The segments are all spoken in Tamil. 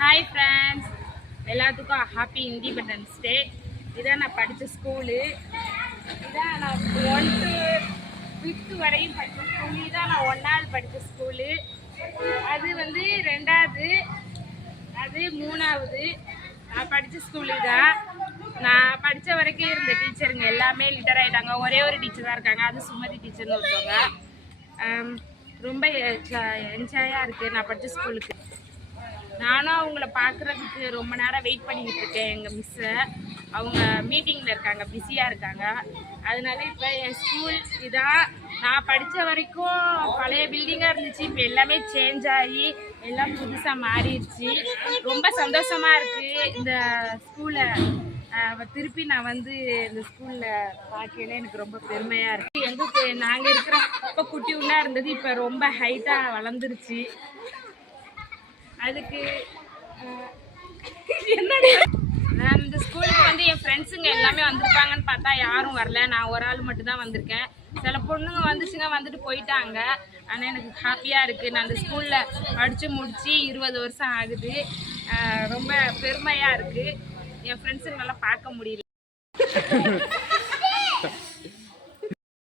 ஹாய் ஃப்ரெண்ட்ஸ், எல்லாத்துக்கும் ஹாப்பி இண்டிபெண்டன்ஸ் டே. இதான் நான் படித்த ஸ்கூலு. இதான் நான் 1 to 5th வரையும் படித்த ஸ்கூலு. இதான் நான் 1வது படித்த ஸ்கூலு. அது வந்து 2வது, அது 3வது. நான் படித்த ஸ்கூலு தான். நான் படித்த வரைக்கும் இருந்த டீச்சருங்க எல்லாமே லிட்டர் ஆகிட்டாங்க. ஒரே ஒரு டீச்சர் தான் இருக்காங்க, அது சுமதி டீச்சர்னு ஒருத்தவங்க. ரொம்ப என்ஜாயாக இருக்குது நான் படித்த ஸ்கூலுக்கு. நானும் அவங்கள பார்க்குறதுக்கு ரொம்ப நேரம் வெயிட் பண்ணிக்கிட்டு இருக்கேன். எங்கள் மிஸ்ஸை, அவங்க மீட்டிங்கில் இருக்காங்க, பிஸியாக இருக்காங்க. அதனால இப்போ என் ஸ்கூல் இதான். நான் படித்த வரைக்கும் பழைய பில்டிங்காக இருந்துச்சு, இப்போ எல்லாமே சேஞ்ச் ஆகி எல்லாம் புதுசாக மாறிடுச்சு. ரொம்ப சந்தோஷமாக இருக்குது இந்த ஸ்கூலை திருப்பி நான் வந்து இந்த ஸ்கூலில் பார்க்கல. எனக்கு ரொம்ப பெருமையாக இருக்குது. நாங்கள் இருக்கிற இப்போ குட்டி உண்டா இருந்தது, இப்போ ரொம்ப ஹைட்டாக வளர்ந்துருச்சு. அதுக்கு நான் இந்த ஸ்கூலுக்கு வந்து என் ஃப்ரெண்ட்ஸுங்க எல்லாமே வந்திருப்பாங்கன்னு பார்த்தா யாரும் வரல. நான் ஒரு ஆள் மட்டும்தான் வந்திருக்கேன். சில பொண்ணுங்க வந்துச்சுங்க, வந்துட்டு போயிட்டாங்க. ஆனால் எனக்கு ஹாப்பியாக இருக்குது. நான் அந்த ஸ்கூலில் படித்து முடித்து 20 வருஷம் ஆகுது. ரொம்ப பெருமையாக இருக்குது. என் ஃப்ரெண்ட்ஸுங்களெல்லாம் பார்க்க முடியல.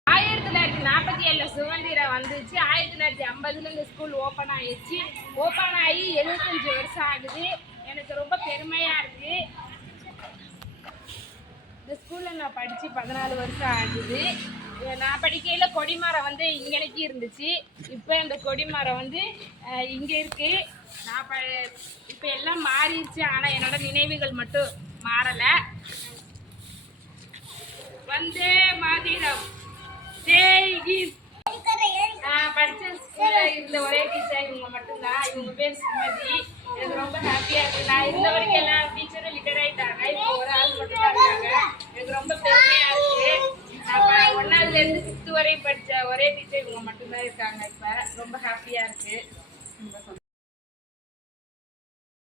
1947 சுதந்திரம் வந்துச்சு. 1950 இந்த ஸ்கூல் ஓப்பன் ஆயிடுச்சு. ஓப்பன் ஆகி 75 வருஷம் ஆகுது. எனக்கு ரொம்ப பெருமையாக இருக்குது. இந்த ஸ்கூலில் நான் படித்து 14 வருஷம் ஆகுது. நான் படிக்கையில் கொடிமரம் வந்து இங்கனைக்கு இருந்துச்சு. இப்போ இந்த கொடிமரம் வந்து இங்கே இருக்குது. நான் இப்போ எல்லாம் மாறிடுச்சு. ஆனால் என்னோட நினைவுகள் மட்டும் மாறலை. வந்தே மாதிரம், நான் படித்த ஸ்கூலில் இருந்த ஒரே டீச்சர் இவங்க மட்டும்தான். இவங்க பேர் சுமதி. எனக்கு ரொம்ப ஹாப்பியாக இருக்குது. நான் இருந்த வரைக்கும் எல்லா டீச்சரும் லிட்டர் ஆகிட்டாங்க. இப்போ ஒரு ஆள் மட்டும் தான் இருக்காங்க. எனக்கு ரொம்ப பெருமையாக இருக்குது. நான் 1வதுலேருந்து 5th வரையும் படித்த ஒரே டீச்சர் இவங்க மட்டும்தான் இருக்காங்க. இப்போ ரொம்ப ஹாப்பியாக இருக்குது. ரொம்ப